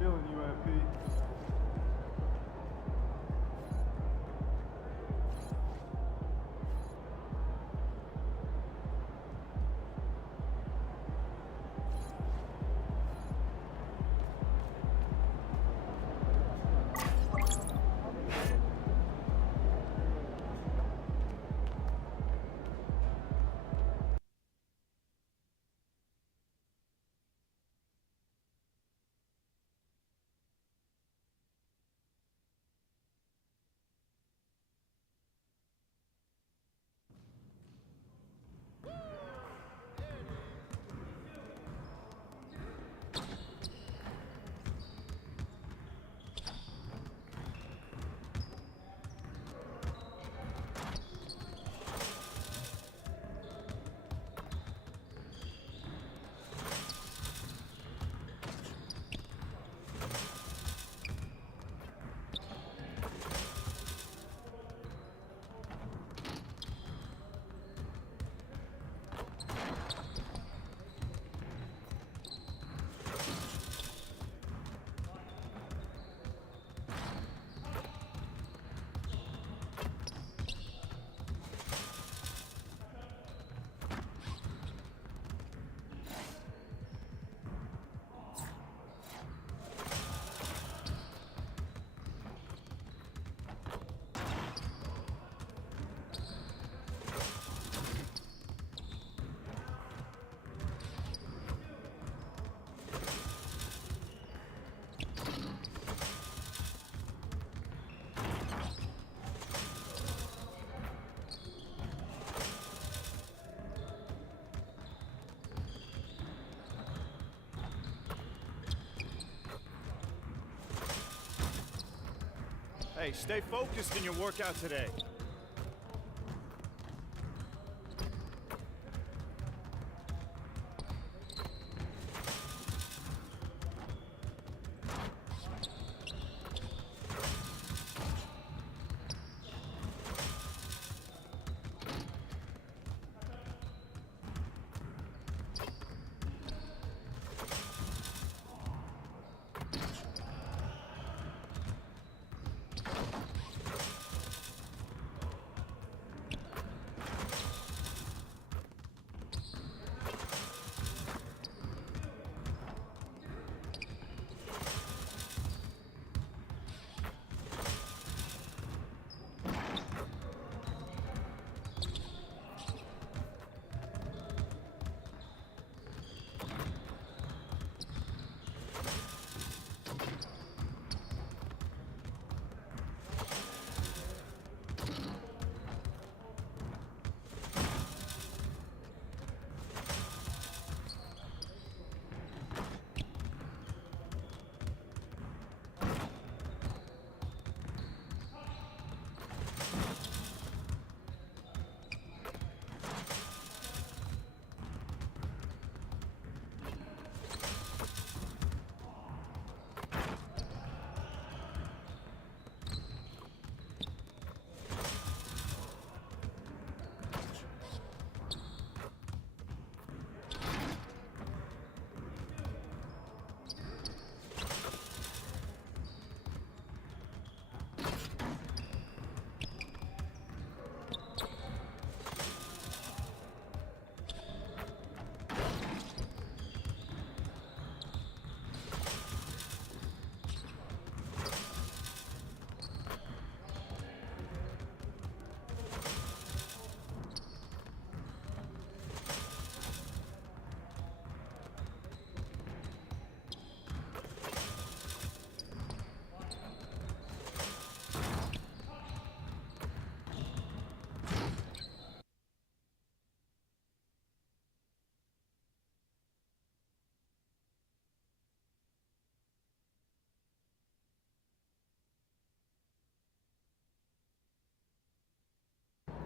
Feeling you, MP. Hey, stay focused in your workout today.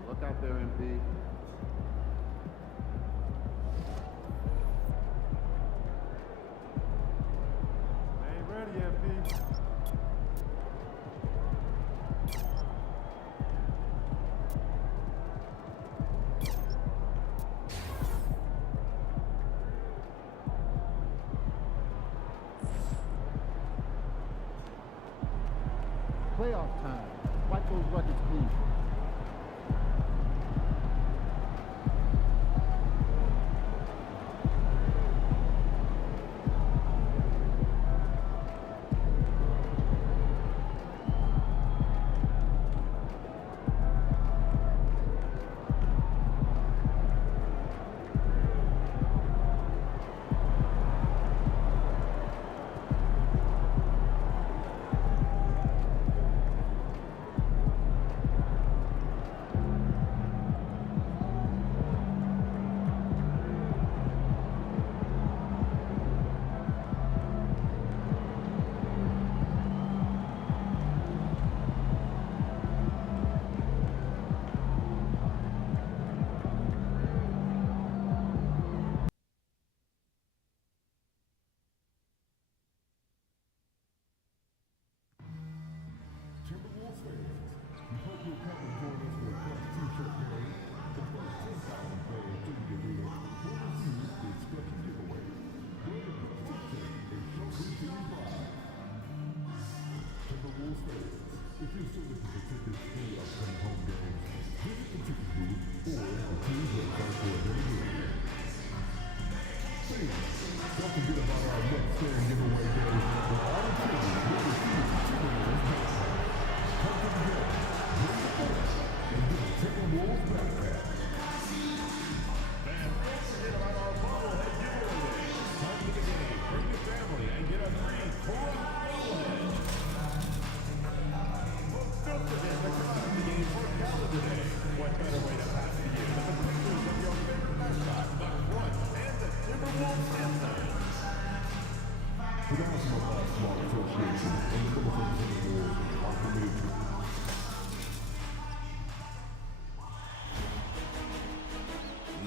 Look out there, MP. I ain't ready, MP. playoff time. Wipe those records clean.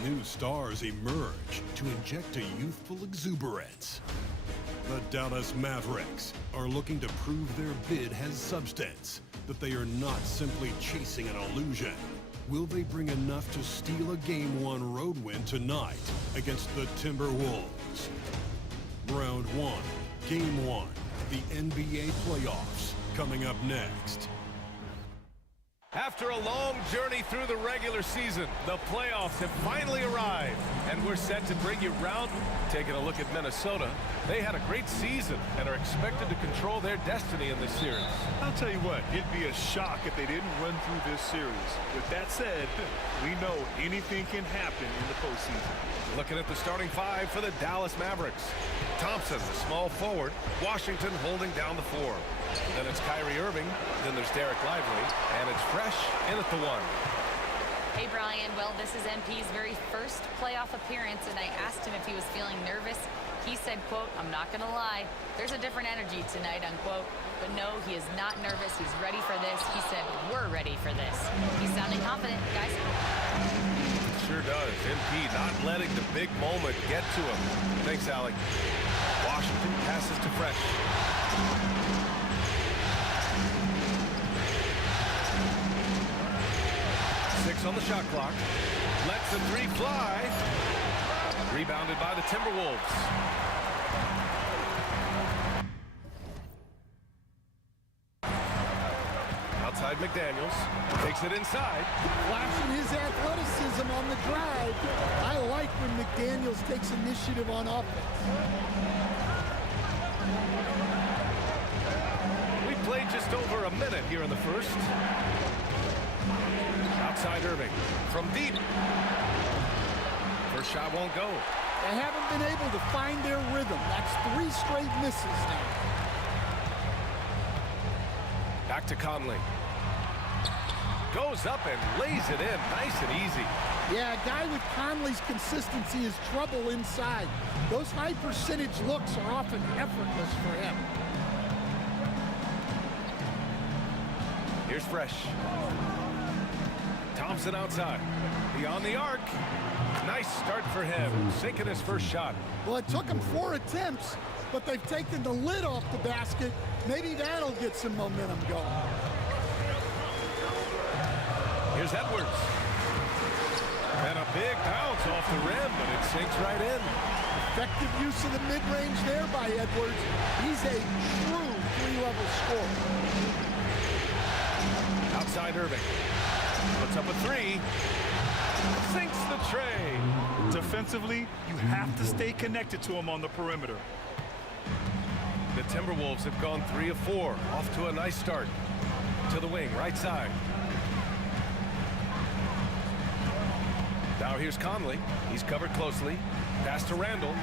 New stars emerge to inject a youthful exuberance. The Dallas Mavericks are looking to prove their bid has substance, that they are not simply chasing an illusion. Will they bring enough to steal a Game 1 road win tonight against the Timberwolves? Round 1, Game 1, the NBA playoffs, coming up next. After a long journey through the regular season, the playoffs have finally arrived, and we're set to bring you round. Taking a look at Minnesota, they had a great season and are expected to control their destiny in this series. I'll tell you what, it'd be a shock if they didn't run through this series. With that said, we know anything can happen in the postseason. Looking at the starting five for the Dallas Mavericks. Thompson, the small forward. Washington holding down the floor. Then it's Kyrie Irving. Then there's Derek Lively. And it's Fresh in at the one. Hey, Brian. Well, this is MP's very first playoff appearance, and I asked him if he was feeling nervous. He said, quote, "I'm not going to lie. There's a different energy tonight," unquote. But no, he is not nervous. He's ready for this. He said, "We're ready for this." He's sounding confident, guys. Sure does. MP not letting the big moment get to him. Thanks, Alec. Washington passes to Fresh. Six on the shot clock. Lets the three fly. Rebounded by the Timberwolves. Outside McDaniels. Takes it inside. Flashing his athleticism on the drive. I like when McDaniels takes initiative on offense. We played just over a minute here in the first. Outside Irving. From deep. First shot won't go. They haven't been able to find their rhythm. That's 3 straight misses now. Back to Conley. Goes up and lays it in. Nice and easy. Yeah, a guy with Conley's consistency is trouble inside. Those high percentage looks are often effortless for him. Here's Fresh. Thompson outside. Beyond the arc. Nice start for him. Sinking his first shot. Well, it took him 4 attempts, but they've taken the lid off the basket. Maybe that'll get some momentum going. Here's Edwards. And a big bounce off the rim, but it sinks right in. Effective use of the mid-range there by Edwards. He's a true 3-level scorer. Outside Irving. Puts up a three. Sinks the tray. Defensively, you have to stay connected to him on the perimeter. The Timberwolves have gone 3 of 4. Off to a nice start. To the wing, right side. Now here's Conley. He's covered closely. Pass to Randall.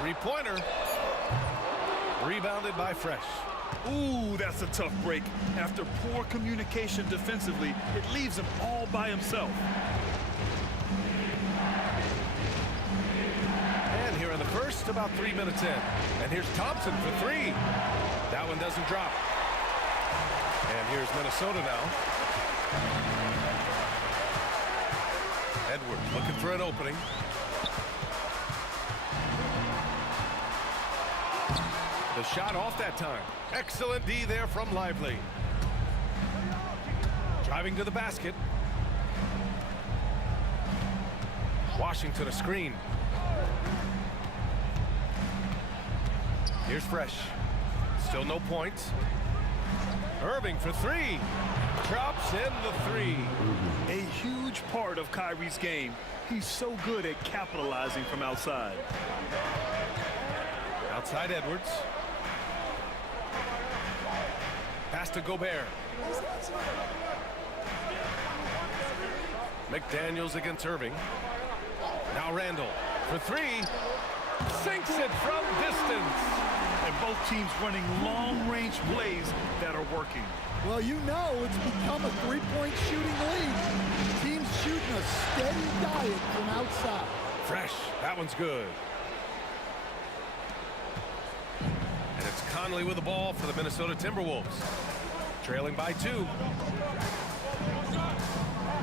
Three-pointer. Rebounded by Fresh. Ooh, that's a tough break. After poor communication defensively, it leaves him all by himself. And here in the first, about 3 minutes in. And here's Thompson for three. That one doesn't drop. And here's Minnesota now. Edwards looking for an opening. The shot off that time. Excellent D there from Lively. Driving to the basket. Washington a screen. Here's Fresh. Still no points. Irving for three. Drops in the three. A huge part of Kyrie's game. He's so good at capitalizing from outside. Outside Edwards. Pass to Gobert. McDaniels against Irving. Now Randall for three. Sinks it from distance. And both teams running long-range plays that are working. Well, you know it's become a three-point shooting league. Teams shooting a steady diet from outside. Fresh. That one's good. And it's Conley with the ball for the Minnesota Timberwolves. Trailing by 2.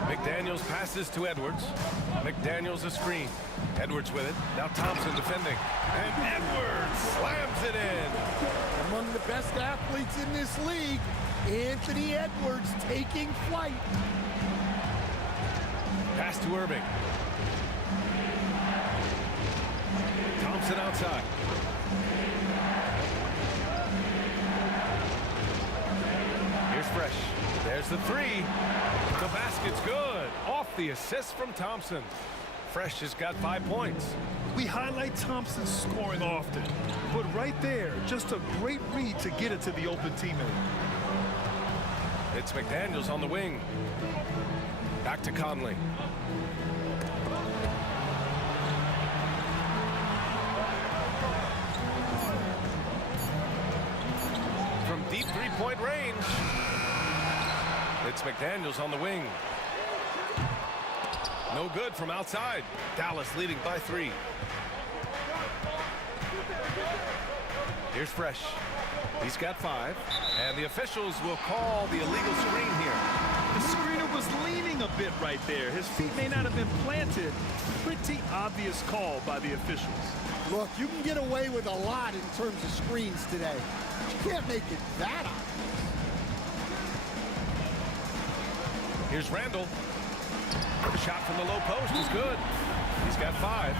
McDaniels passes to Edwards. McDaniels a screen. Edwards with it. Now Thompson defending. And Edwards slams it in. Among the best athletes in this league, Anthony Edwards taking flight. Pass to Irving. Thompson outside. Here's Fresh. There's the three. The basket's good. Off the assist from Thompson. Fresh has got 5 points. We highlight Thompson's scoring often, but right there, just a great read to get it to the open teammate. It's McDaniels on the wing. Back to Conley. From deep three-point range. It's McDaniels on the wing. No good from outside. Dallas leading by 3. Here's Fresh. He's got 5. And the officials will call the illegal screen here. The screener was leaning a bit right there. His feet may not have been planted. Pretty obvious call by the officials. Look, you can get away with a lot in terms of screens today. But you can't make it that obvious. Here's Randall. The shot from the low post is good. He's got 5.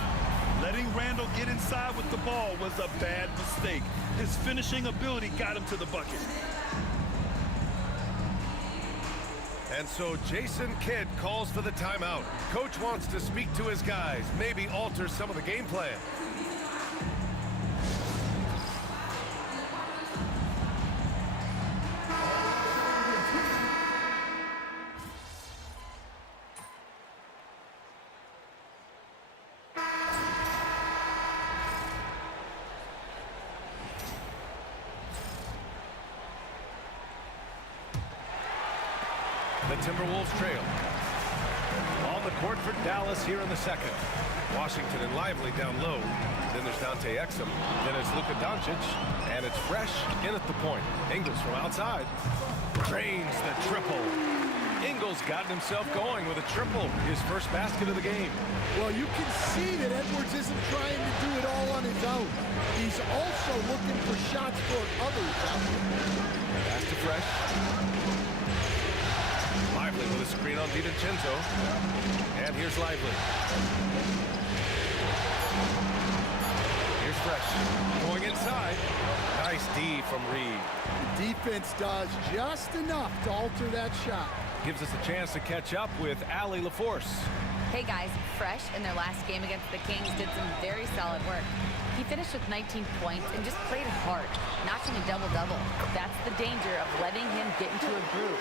Letting Randall get inside with the ball was a bad mistake. His finishing ability got him to the bucket. And so Jason Kidd calls for the timeout. Coach wants to speak to his guys, maybe alter some of the game plan. The Timberwolves trail. On the court for Dallas here in the second. Washington and Lively down low. Then there's Dante Exum. Then it's Luka Doncic. And it's Fresh in at the point. Ingles from outside. Drains the triple. Ingles got himself going with a triple. His first basket of the game. Well, you can see that Edwards isn't trying to do it all on his own. He's also looking for shots for others out there. Pass to Fresh. Lively with a screen on DiVincenzo. And here's Lively. Here's Fresh going inside. Nice D from Reed. The defense does just enough to alter that shot. Gives us a chance to catch up with Allie LaForce. Hey guys, Fresh in their last game against the Kings did some very solid work. He finished with 19 points and just played hard, notching a double-double. That's the danger of letting him get into a groove.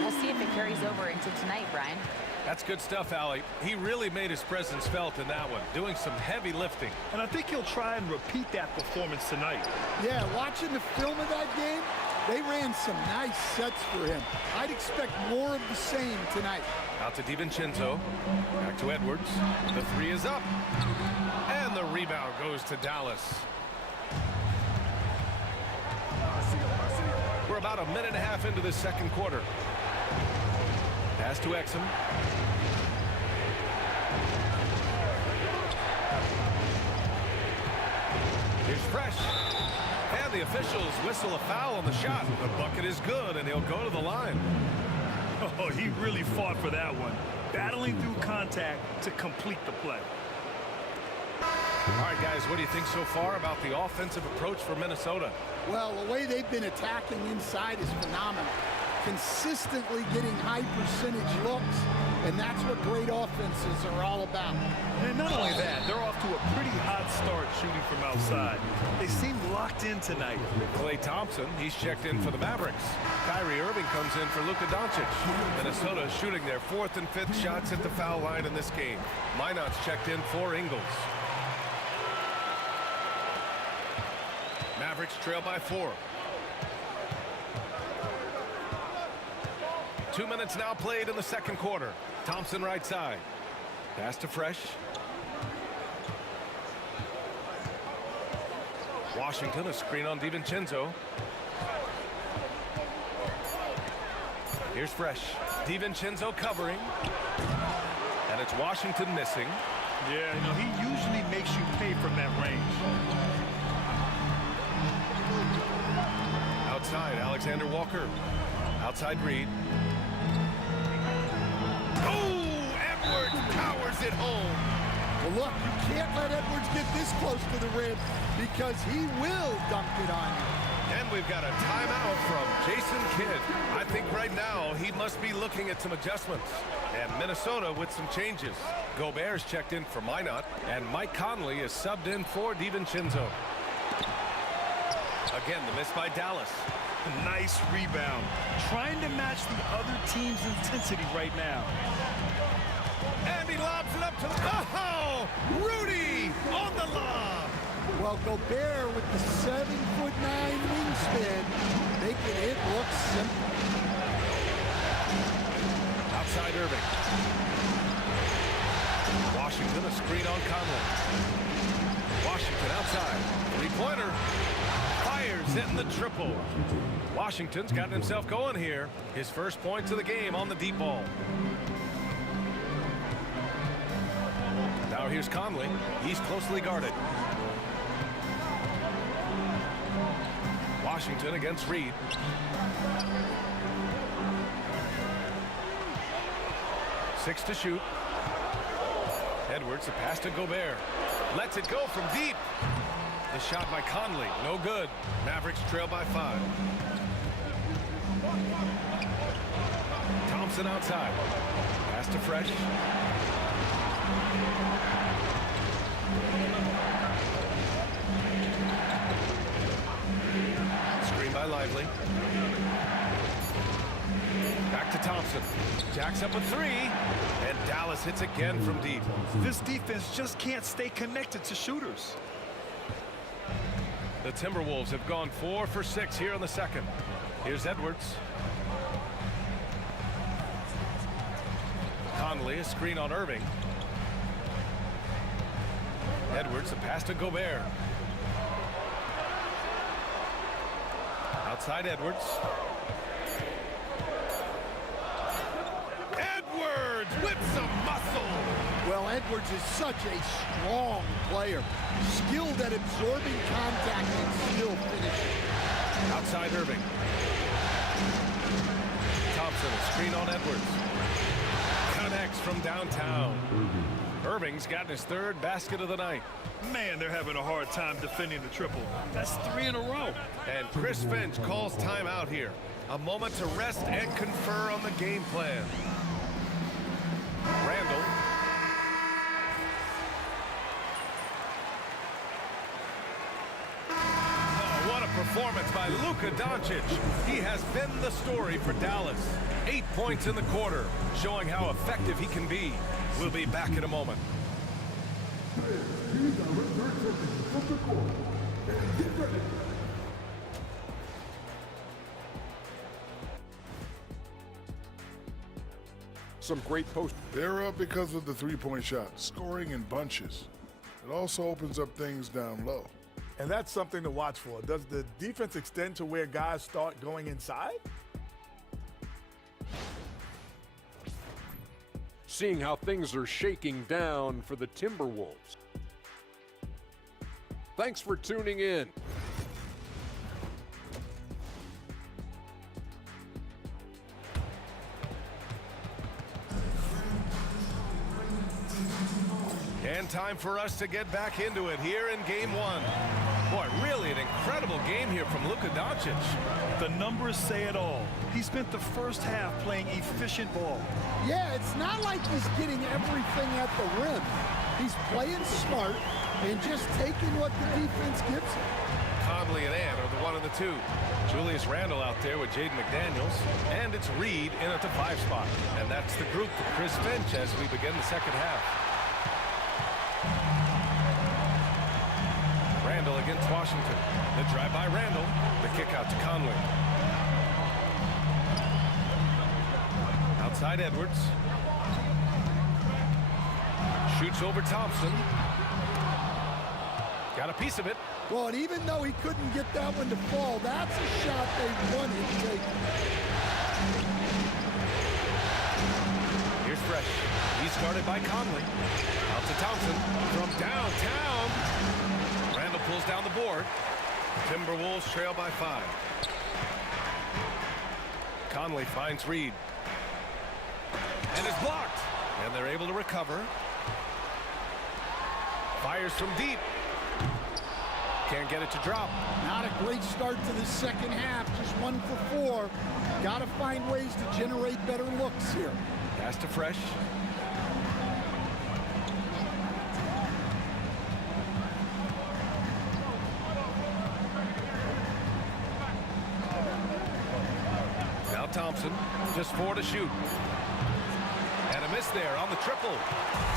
We'll see if it carries over into tonight, Brian. That's good stuff, Allie. He really made his presence felt in that one, doing some heavy lifting. And I think he'll try and repeat that performance tonight. Yeah, watching the film of that game, they ran some nice sets for him. I'd expect more of the same tonight. Out to DiVincenzo. Back to Edwards. The three is up. And the rebound goes to Dallas. We're about a minute and a half into this second quarter. Pass to Exum. Here's Fresh. And the officials whistle a foul on the shot. The bucket is good, and he'll go to the line. Oh, he really fought for that one. Battling through contact to complete the play. All right, guys, what do you think so far about the offensive approach for Minnesota? Well, the way they've been attacking inside is phenomenal. Consistently getting high percentage looks, and that's what great offenses are all about. And not only that, they're off to a pretty hot start shooting from outside. They seem locked in tonight. Klay Thompson, he's checked in for the Mavericks. Kyrie Irving comes in for Luka Doncic. Minnesota shooting their 4th and 5th shots at the foul line in this game. Minot's checked in for Ingles. Mavericks trail by 4. 2 minutes now played in the second quarter. Thompson right side. Pass to Fresh. Washington, a screen on DiVincenzo. Here's Fresh. DiVincenzo covering. And it's Washington missing. Yeah, you know, he usually makes you pay from that range. Outside, Alexander Walker. Outside, Reed. Oh, Edwards powers it home. Well, look, you can't let Edwards get this close to the rim because he will dunk it on you. And we've got a timeout from Jason Kidd. I think right now he must be looking at some adjustments. And Minnesota with some changes. Gobert's checked in for Minot, and Mike Conley is subbed in for DiVincenzo. Again, the miss by Dallas. Nice rebound. Trying to match the other team's intensity right now. And he lobs it up to the... Oh! Rudy on the lob! Well, Gobert with the 7'9" wingspan, making it look simple. Outside Irving. Washington, a screen on Conley. Washington outside. Three-pointer. Fires hitting the triple. Washington's gotten himself going here. His first points of the game on the deep ball. Now here's Conley. He's closely guarded. Washington against Reed. Six to shoot. Edwards, a pass to Gobert. Lets it go from deep. The shot by Conley, no good. Mavericks trail by 5. Thompson outside. Pass to Fresh. Screen by Lively. Back to Thompson. Jacks up a 3. And Dallas hits again from deep. This defense just can't stay connected to shooters. The Timberwolves have gone 4 for 6 here in the second. Here's Edwards. Conley, a screen on Irving. Edwards, a pass to Gobert. Outside Edwards. Edwards with some muscle. Well, Edwards is such a strong player, skilled at absorbing contact and still finishing. Outside Irving. Thompson, a screen on Edwards. Connects from downtown. Irving's gotten his third basket of the night. Man, they're having a hard time defending the triple. That's 3 in a row. And Chris Finch calls timeout here. A moment to rest and confer on the game plan. Randall. Oh, what a performance by Luka Doncic. He has been the story for Dallas. 8 points in the quarter, showing how effective he can be. We'll be back in a moment. Some great post. They're up because of the three-point shot, scoring in bunches. It also opens up things down low. And that's something to watch for. Does the defense extend to where guys start going inside? Seeing how things are shaking down for the Timberwolves. Thanks for tuning in. And time for us to get back into it here in game one. Boy, really an incredible game here from Luka Doncic. The numbers say it all. He spent the first half playing efficient ball. Yeah, it's not like he's getting everything at the rim. He's playing smart and just taking what the defense gives him. Conley and Ant are the 1 and the 2. Julius Randle out there with Jaden McDaniels. And it's Reed in at the 5 spot. And that's the group for Chris Finch as we begin the second half. Randle against Washington. The drive by Randle. The kick out to Conley. Outside Edwards. Shoots over Thompson. Got a piece of it. Well, and even though he couldn't get that one to fall, that's a shot they wanted to take. Here's Fresh. He's guarded by Conley. Out to Thompson from downtown. Randle pulls down the board. Timberwolves trail by 5. Conley finds Reed. And is blocked. And they're able to recover. Fires from deep. Can't get it to drop. Not a great start to the second half. Just 1 for 4. Got to find ways to generate better looks here. Pass to Fresh. Now Thompson, just 4 to shoot. And a miss there on the triple.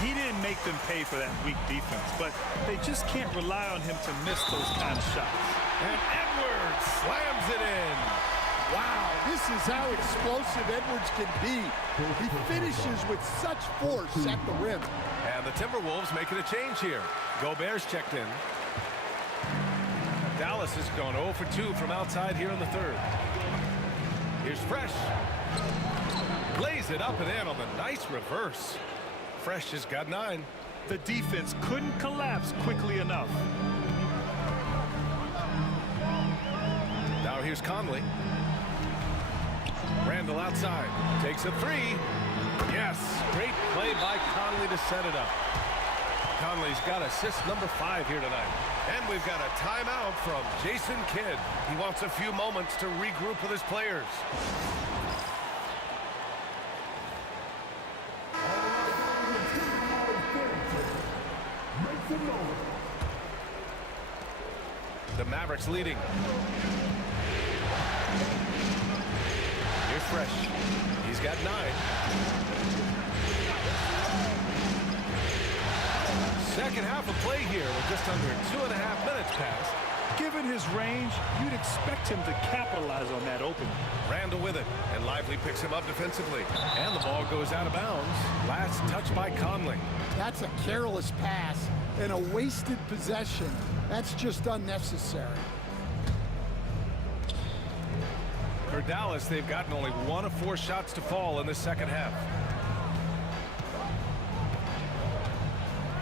He didn't make them pay for that weak defense, but they just can't rely on him to miss those kind of shots. And Edwards slams it in. Wow, this is how explosive Edwards can be. He finishes with such force at the rim. And the Timberwolves making a change here. Gobert's checked in. Dallas has gone 0 for 2 from outside here in the third. Here's Fresh. Lays it up and in on the nice reverse. Fresh has got 9. The defense couldn't collapse quickly enough. Now here's Conley. Randle outside. Takes a 3. Yes, great play by Conley to set it up. Conley's got assist number 5 here tonight. And we've got a timeout from Jason Kidd. He wants a few moments to regroup with his players. The Mavericks leading. Here's Fresh. He's got 9. Second half of play here with just under 2.5 minutes passed. Given his range, you'd expect him to capitalize on that opening. Randle with it, and Lively picks him up defensively. And the ball goes out of bounds. Last touch by Conley. That's a careless pass and a wasted possession. That's just unnecessary. For Dallas, they've gotten only 1 of 4 shots to fall in the second half.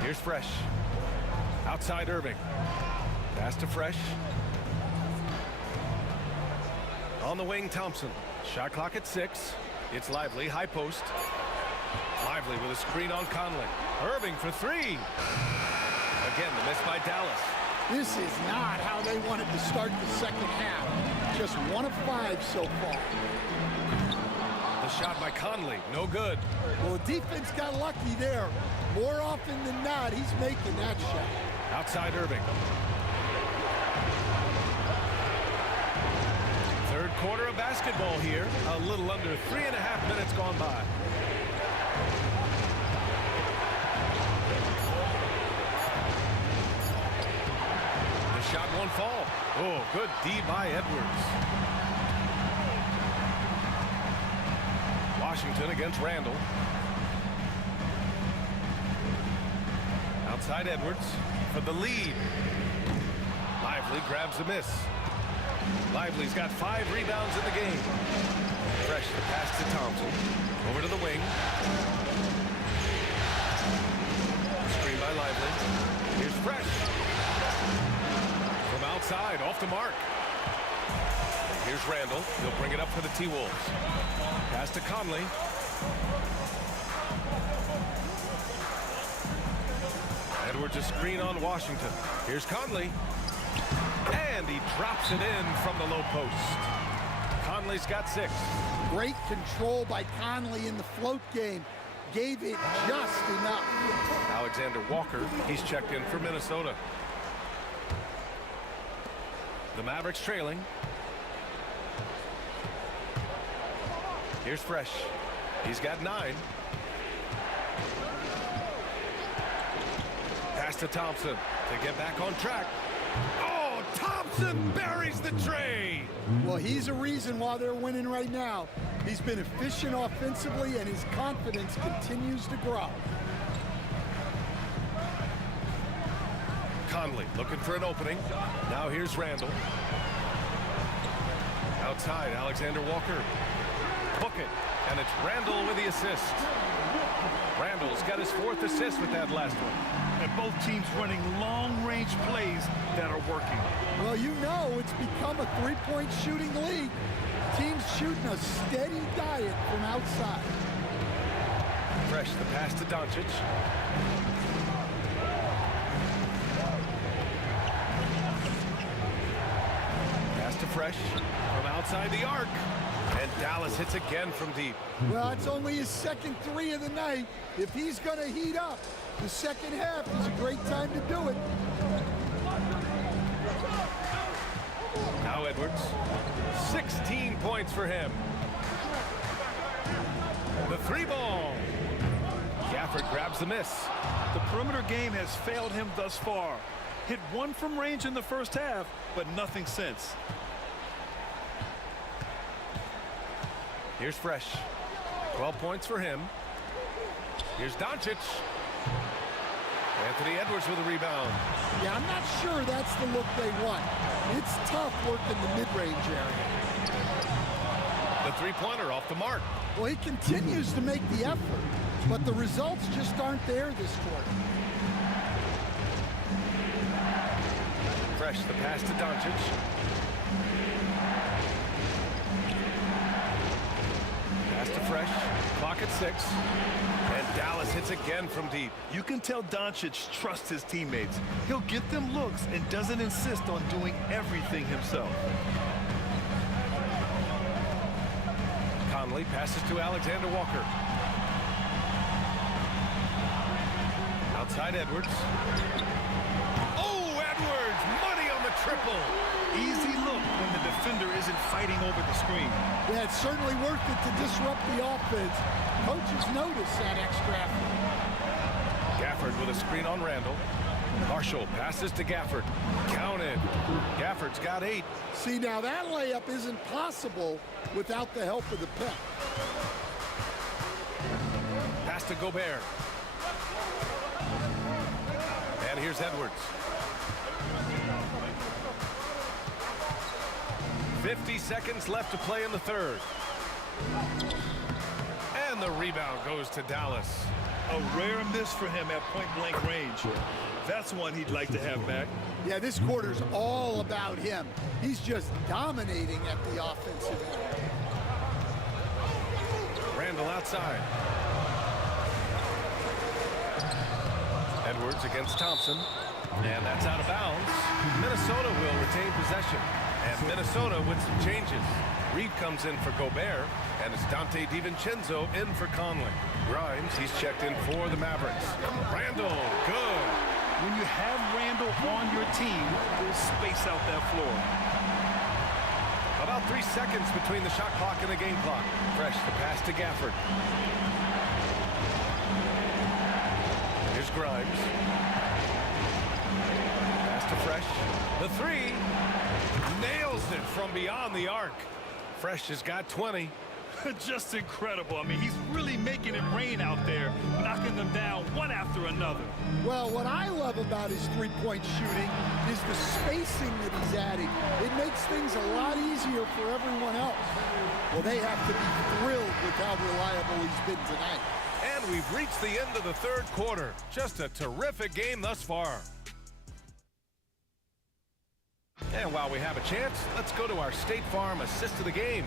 Here's Fresh. Outside Irving. Pass to Fresh. On the wing, Thompson. Shot clock at 6. It's Lively, high post. Lively with a screen on Conley. Irving for three. Again, the miss by Dallas. This is not how they wanted to start the second half. Just 1 of 5 so far. The shot by Conley, no good. Well, the defense got lucky there. More often than not, he's making that shot. Outside Irving. Third quarter of basketball here. A little under 3.5 minutes gone by. The shot won't fall. Oh, good D by Edwards. Washington against Randall. Outside Edwards for the lead. Lively grabs the miss. Lively's got 5 rebounds in the game. Fresh the pass to Thompson. Over to the wing. Screen by Lively. Here's Fresh. From outside, off the mark. Here's Randall. He'll bring it up for the T-Wolves. Pass to Conley. Edwards a screen on Washington. Here's Conley. And he drops it in from the low post. Conley's got 6. Great control by Conley in the float game. Gave it just enough. Alexander Walker, he's checked in for Minnesota. The Mavericks trailing. Here's Fresh. He's got 9. Pass to Thompson to get back on track. Oh, Thompson buries the tray. Well, he's a reason why they're winning right now. He's been efficient offensively, and his confidence continues to grow. Conley looking for an opening. Now here's Randall. Outside, Alexander Walker. Book it, and it's Randall with the assist. Randall's got his 4th assist with that last one. And both teams running long-range plays that are working. Well, you know it's become a 3-point shooting league. Teams shooting a steady diet from outside. Fresh the pass to Doncic. Pass to Fresh from outside the arc. And Dallas hits again from deep. Well, it's only his 2nd 3 of the night. If he's going to heat up, the second half is a great time to do it. Now Edwards. 16 points for him. The 3-ball. Gafford grabs the miss. The perimeter game has failed him thus far. Hit 1 from range in the first half, but nothing since. Here's Fresh. 12 points for him. Here's Doncic. Anthony Edwards with a rebound. Yeah, I'm not sure that's the look they want. It's tough working the mid-range area. The 3-pointer off the mark. Well, he continues to make the effort, but the results just aren't there this quarter. Fresh the pass to Doncic. Pass to Fresh. Clock at 6. And Dallas hits again from deep. You can tell Doncic trusts his teammates. He'll get them looks and doesn't insist on doing everything himself. Conley passes to Alexander Walker. Outside Edwards. Oh, Edwards! Money on the triple! Easy look when the defender isn't fighting over the screen. Yeah, it's certainly worth it to disrupt the offense. Coaches notice that extra effort. Gafford with a screen on Randall. Marshall passes to Gafford. Counted. Gafford's got 8. See, now that layup isn't possible without the help of the pep. Pass to Gobert. And here's Edwards. 50 seconds left to play in the third. And the rebound goes to Dallas. A rare miss for him at point-blank range. That's one he'd like to have back. Yeah, this quarter's all about him. He's just dominating at the offensive end. Randall outside. Edwards against Thompson. And that's out of bounds. Minnesota will retain possession. And Minnesota with some changes. Reed comes in for Gobert. And it's Dante DiVincenzo in for Conley. Grimes, he's checked in for the Mavericks. Randall, good. When you have Randall on your team, you'll space out that floor. About 3 seconds between the shot clock and the game clock. Fresh, the pass to Gafford. Here's Grimes. Pass to Fresh. The three. Nails it from beyond the arc. Fresh has got 20. Just incredible. I mean, he's really making it rain out there, knocking them down one after another. Well, what I love about his three-point shooting is the spacing that he's adding. It makes things a lot easier for everyone else. Well, they have to be thrilled with how reliable he's been tonight. And we've reached the end of the third quarter. Just a terrific game thus far. And while we have a chance, let's go to our State Farm assist of the game.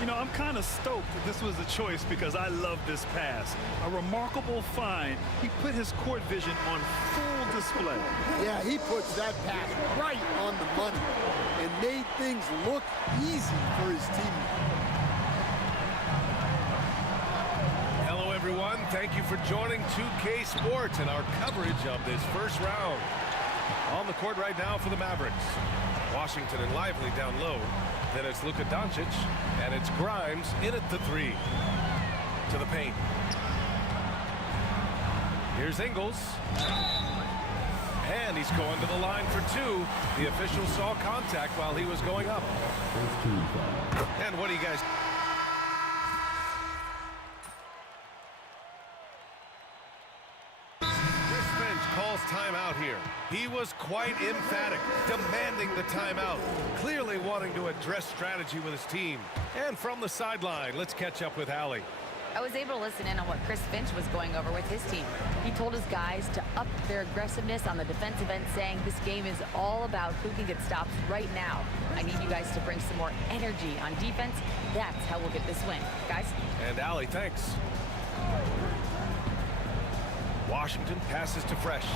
You know, I'm kind of stoked that this was a choice because I love this pass. A remarkable find. He put his court vision on full display. Yeah, he puts that pass right on the money and made things look easy for his teammates. Hello, everyone. Thank you for joining 2K Sports and our coverage of this first round. On the court right now for the Mavericks. Washington and Lively down low. Then it's Luka Doncic, and it's Grimes in at the three. To the paint. Here's Ingles. And he's going to the line for two. The official saw contact while he was going up. And what do you guys... calls timeout here. He was quite emphatic, demanding the timeout, clearly wanting to address strategy with his team. And from the sideline, let's catch up with Allie. I was able to listen in on what Chris Finch was going over with his team. He told his guys to up their aggressiveness on the defensive end, saying this game is all about who can get stops right now. I need you guys to bring some more energy on defense. That's how we'll get this win. Guys? And Allie, thanks. Washington passes to Fresh.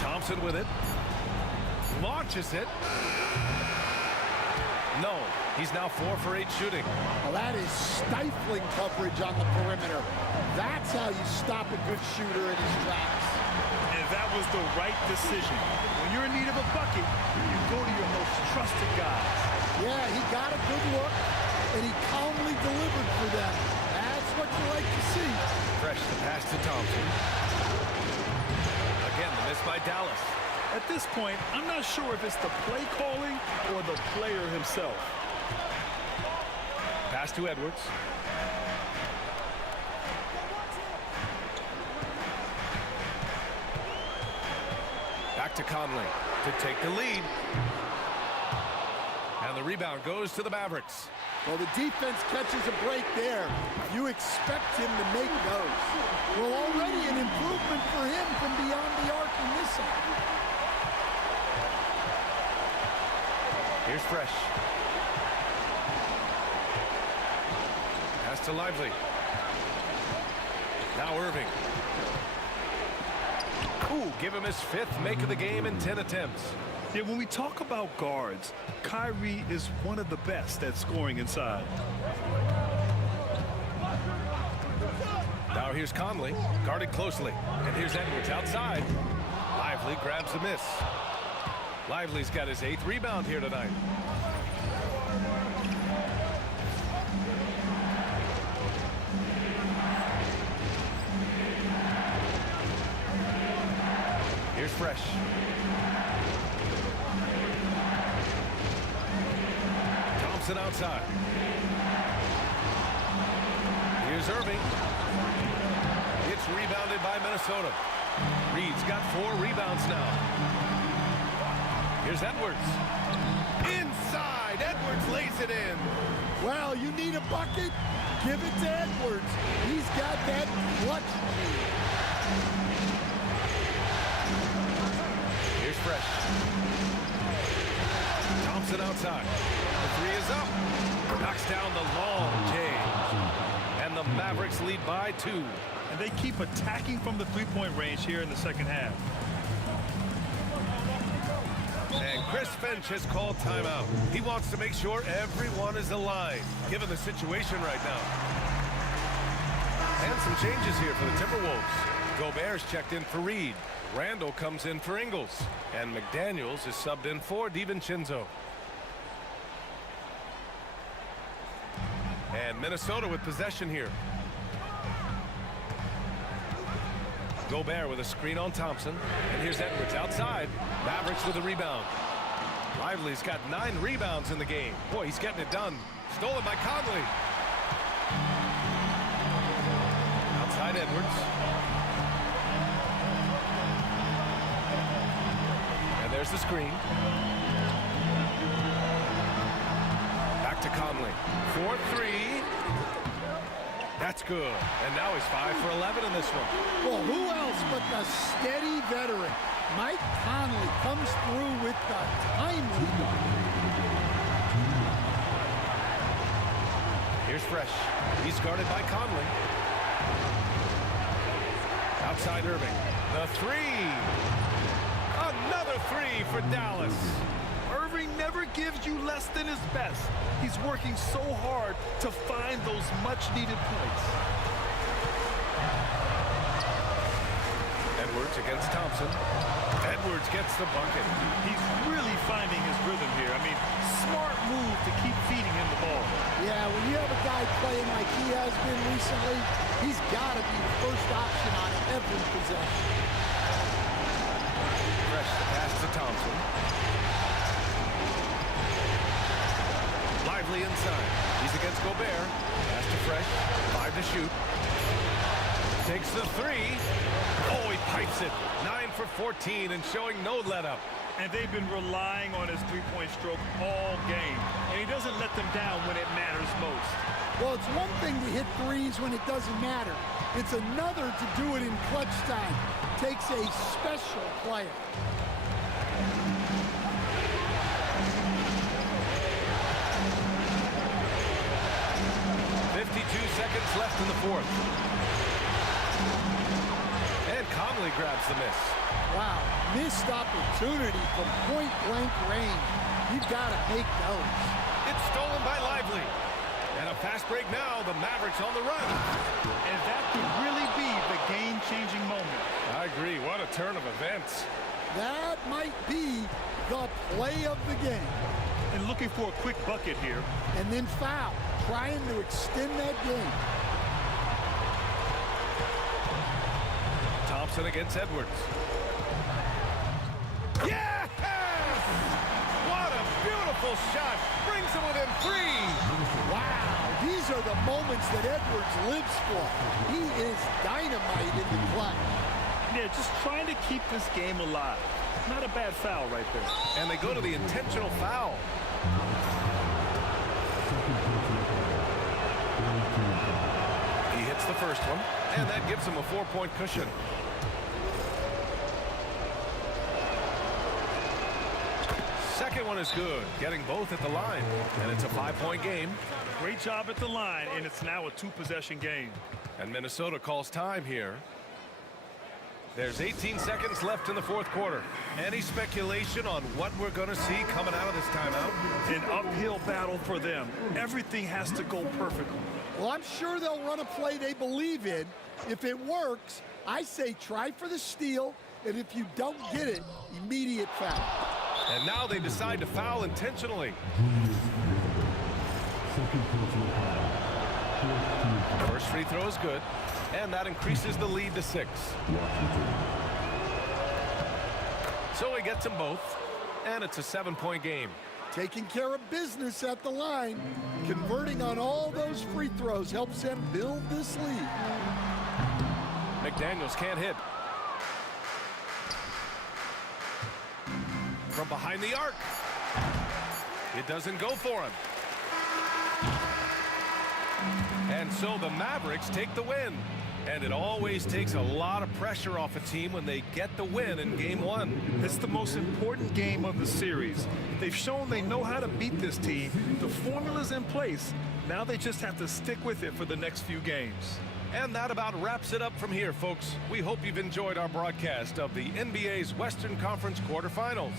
Thompson with it. Launches it. No, he's now 4 for 8 shooting. Well, that is stifling coverage on the perimeter. That's how you stop a good shooter in his tracks. And that was the right decision. When you're in need of a bucket, you go to your most trusted guys. Yeah, he got a good look, and he calmly delivered for them. That's what you like to see. Fresh the pass to Thompson. Again, the miss by Dallas. At this point, I'm not sure if it's the play calling or the player himself. Pass to Edwards. Back to Conley to take the lead. And the rebound goes to the Mavericks. Well, the defense catches a break there. You expect him to make those. Well, already an improvement for him from beyond the arc in this side. Here's Fresh. Pass to Lively. Now Irving. Ooh, give him his 5th make of the game in 10 attempts. Yeah, when we talk about guards, Kyrie is one of the best at scoring inside. Now here's Conley, guarded closely. And here's Edwards outside. Lively grabs a miss. Lively's got his 8th rebound here tonight. Here's Fresh. Thompson outside. Here's Irving. It's rebounded by Minnesota. Reed's got 4 rebounds now. Here's Edwards. Inside. Edwards lays it in. Well, you need a bucket? Give it to Edwards. He's got that clutch. Here's Fresh. Thompson outside. The 3 is up. Knocks down the long J. And the Mavericks lead by 2. And And they keep attacking from the three-point range here in the second half. And Chris Finch has called timeout. He wants to make sure everyone is aligned, given the situation right now. And some changes here for the Timberwolves. Gobert's checked in for Reed. Randall comes in for Ingles. And McDaniels is subbed in for DiVincenzo. And Minnesota with possession here. Gobert with a screen on Thompson. And here's Edwards outside. Mavericks with a rebound. Lively's got 9 rebounds in the game. Boy, he's getting it done. Stolen by Conley. Outside Edwards. And there's the screen. Back to Conley. 4-3. That's good. And now he's 5 for 11 in this one. Well, who else but the steady veteran? Mike Conley comes through with the timely dunk. Here's Fresh. He's guarded by Conley. Outside Irving. The 3. Another 3 for Dallas. Irving never gives you less than his best. He's working so hard to find those much-needed points. Edwards against Thompson. Edwards gets the bucket. He's really finding his rhythm here. I mean, smart move to keep feeding him the ball. Yeah, when you have a guy playing like he has been recently, he's got to be the first option on every possession. Fresh the pass to Thompson. Lively inside. He's against Gobert. Pass to Fresh. 5 to shoot. Takes the 3. Oh, he pipes it. 9 for 14 and showing no let-up. And they've been relying on his three-point stroke all game. And he doesn't let them down when it matters most. Well, it's one thing to hit threes when it doesn't matter. It's another to do it in clutch time. Takes a special player. Seconds left in the fourth. And Conley grabs the miss. Wow, missed opportunity from point-blank range. You've got to make those. It's stolen by Lively. And a fast break now. The Mavericks on the run. And that could really be the game-changing moment. I agree. What a turn of events. That might be the play of the game. And looking for a quick bucket here. And then foul, trying to extend that game. Thompson against Edwards. Yes! What a beautiful shot. Brings him within 3. Wow, these are the moments that Edwards lives for. He is dynamite in the clutch. Yeah, just trying to keep this game alive. Not a bad foul right there. And they go to the intentional foul. He hits the first one, and that gives him a 4-point cushion. Second one is good, getting both at the line, and it's a 5-point game. Great job at the line, and it's now a 2-possession game. And Minnesota calls time here. There's 18 seconds left in the fourth quarter. Any speculation on what we're going to see coming out of this timeout? An uphill battle for them. Everything has to go perfectly. Well, I'm sure they'll run a play they believe in. If it works, I say try for the steal, and if you don't get it, immediate foul. And now they decide to foul intentionally. First free throw is good. And that increases the lead to 6. So he gets them both, and it's a 7-point game. Taking care of business at the line, converting on all those free throws helps them build this lead. McDaniels can't hit. From behind the arc. It doesn't go for him. And so the Mavericks take the win. And it always takes a lot of pressure off a team when they get the win in Game 1. It's the most important game of the series. They've shown they know how to beat this team. The formula's in place. Now they just have to stick with it for the next few games. And that about wraps it up from here, folks. We hope you've enjoyed our broadcast of the NBA's Western Conference quarterfinals.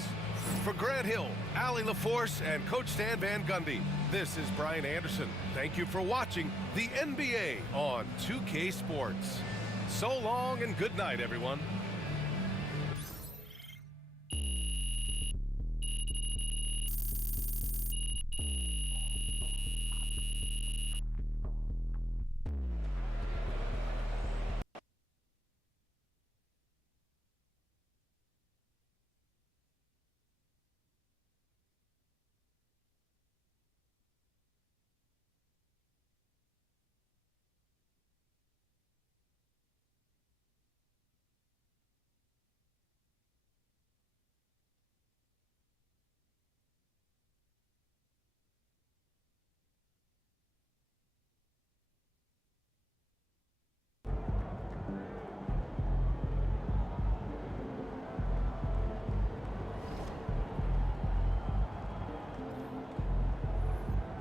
For Grant Hill, Allie LaForce, and Coach Stan Van Gundy, this is Brian Anderson. Thank you for watching the NBA on 2K Sports. So long and good night, everyone.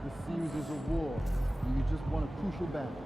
This series is a war, and you just won a crucial battle.